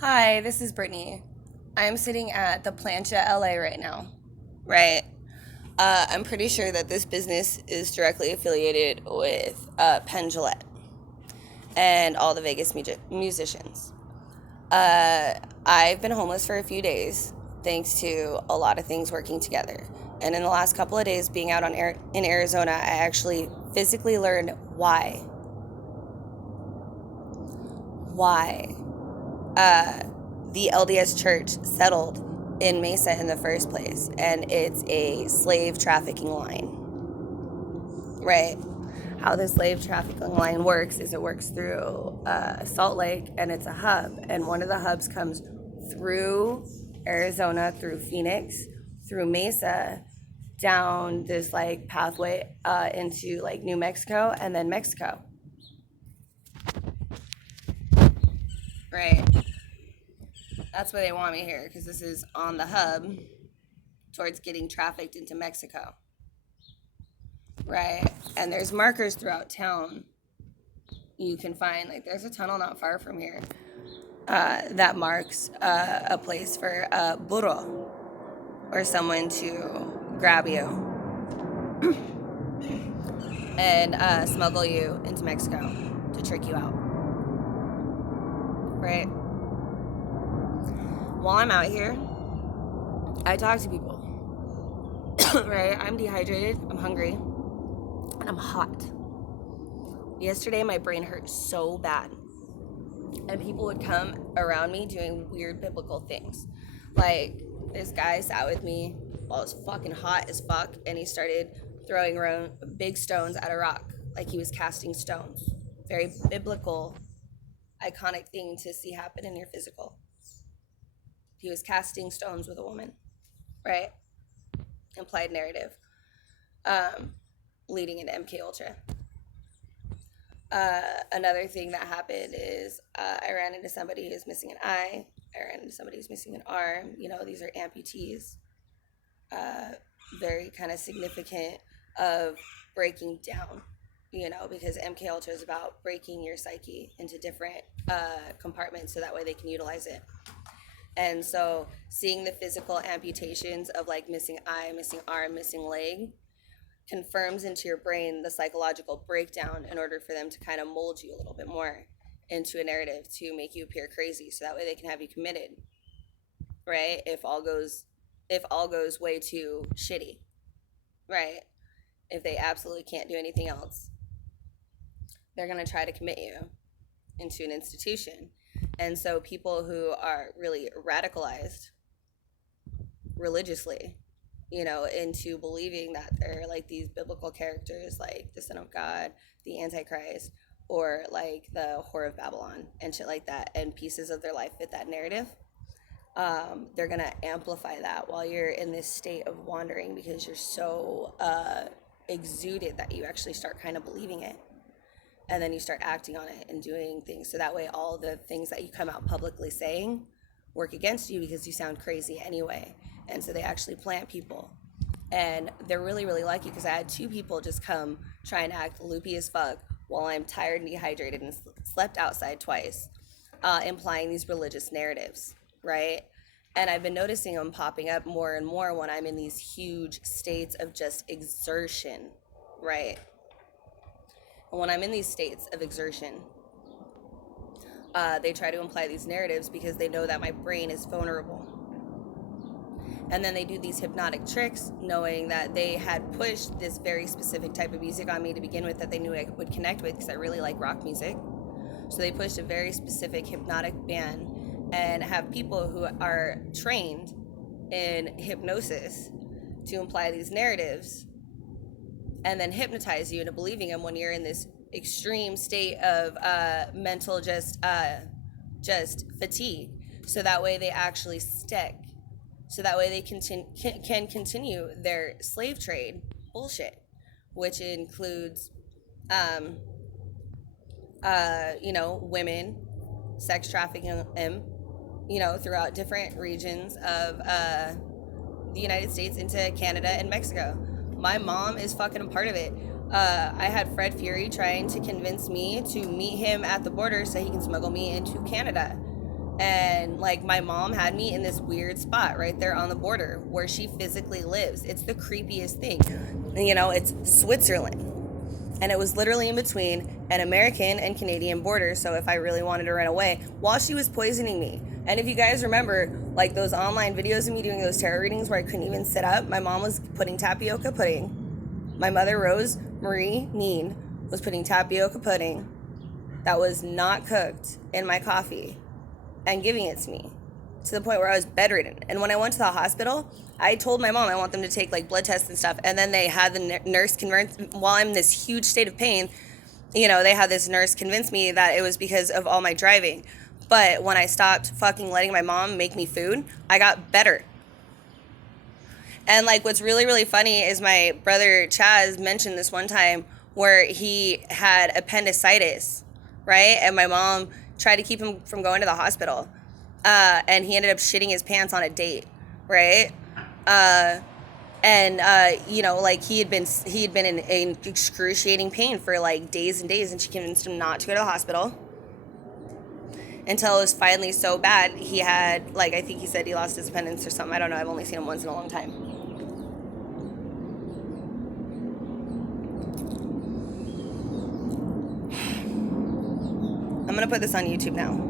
Hi, this is Brittany. I'm sitting at the Plancha LA right now. Right. I'm pretty sure that this business is directly affiliated with Penn Jillette and all the Vegas musicians. I've been homeless for a few days thanks to a lot of things working together. And in the last couple of days being out in Arizona, I actually physically learned why. Why the LDS Church settled in Mesa in the first place, and it's a slave trafficking line, right? How the slave trafficking line works is it works through Salt Lake, and it's a hub, and one of the hubs comes through Arizona, through Phoenix, through Mesa, down this like pathway into like New Mexico and then Mexico, right? That's why they want me here because this is on the hub towards getting trafficked into Mexico, right? And there's markers throughout town you can find. Like there's a tunnel not far from here that marks a place for a burro or someone to grab you and smuggle you into Mexico to trick you out, right? While I'm out here, I talk to people, right? I'm dehydrated, I'm hungry, and I'm hot. Yesterday, my brain hurt so bad. And people would come around me doing weird biblical things. Like, this guy sat with me while it was fucking hot as fuck, and he started throwing around big stones at a rock, like he was casting stones. Very biblical, iconic thing to see happen in your physical. He was casting stones with a woman, right? Implied narrative, leading into MK Ultra. Another thing that happened is I ran into somebody who's missing an eye. I ran into somebody who's missing an arm. You know, these are amputees. Very kind of significant of breaking down, you know, because MK Ultra is about breaking your psyche into different compartments so that way they can utilize it. And so seeing the physical amputations of like missing eye, missing arm, missing leg confirms into your brain the psychological breakdown in order for them to kind of mold you a little bit more into a narrative to make you appear crazy so that way they can have you committed, right? If all goes way too shitty, right? If they absolutely can't do anything else, they're going to try to commit you into an institution. And so people who are really radicalized religiously, you know, into believing that they're like these biblical characters like the Son of God, the Antichrist, or like the Whore of Babylon and shit like that, and pieces of their life fit that narrative. They're gonna amplify that while you're in this state of wandering because you're so exuded that you actually start kind of believing it. And then you start acting on it and doing things. So that way, all the things that you come out publicly saying work against you because you sound crazy anyway. And so they actually plant people. And they're really, really lucky because I had two people just come try and act loopy as fuck while I'm tired and dehydrated and slept outside twice, implying these religious narratives, right? And I've been noticing them popping up more and more when I'm in these huge states of just exertion, right? And when I'm in these states of exertion, they try to imply these narratives because they know that my brain is vulnerable. And then they do these hypnotic tricks knowing that they had pushed this very specific type of music on me to begin with that they knew I would connect with because I really like rock music. So they pushed a very specific hypnotic band and have people who are trained in hypnosis to imply these narratives and then hypnotize you into believing them when you're in this extreme state of mental just fatigue. So that way they actually stick. So that way they can continue their slave trade bullshit, which includes, women, sex trafficking them, throughout different regions of the United States into Canada and Mexico. My mom is fucking a part of it. I had Fred Fury trying to convince me to meet him at the border so he can smuggle me into Canada. And like my mom had me in this weird spot right there on the border where she physically lives. It's the creepiest thing. You know, it's Switzerland. And it was literally in between an American and Canadian border. So if I really wanted to run away while she was poisoning me. And if you guys remember, like those online videos of me doing those tarot readings where I couldn't even sit up, my mom was putting tapioca pudding. My mother, Rose Marie Neen, was putting tapioca pudding that was not cooked in my coffee and giving it to me to the point where I was bedridden. And when I went to the hospital, I told my mom I want them to take like blood tests and stuff. And then they had the nurse convince, while I'm in this huge state of pain, you know, they had this nurse convince me that it was because of all my driving. But when I stopped fucking letting my mom make me food, I got better. And like what's really, really funny is my brother Chaz mentioned this one time where he had appendicitis, right? And my mom tried to keep him from going to the hospital. And he ended up shitting his pants on a date, right? You know, like he had been in excruciating pain for like days and days, and she convinced him not to go to the hospital until it was finally so bad he had, like, I think he said he lost his appendix or something. I don't know. I've only seen him once in a long time. I'm gonna put this on YouTube now.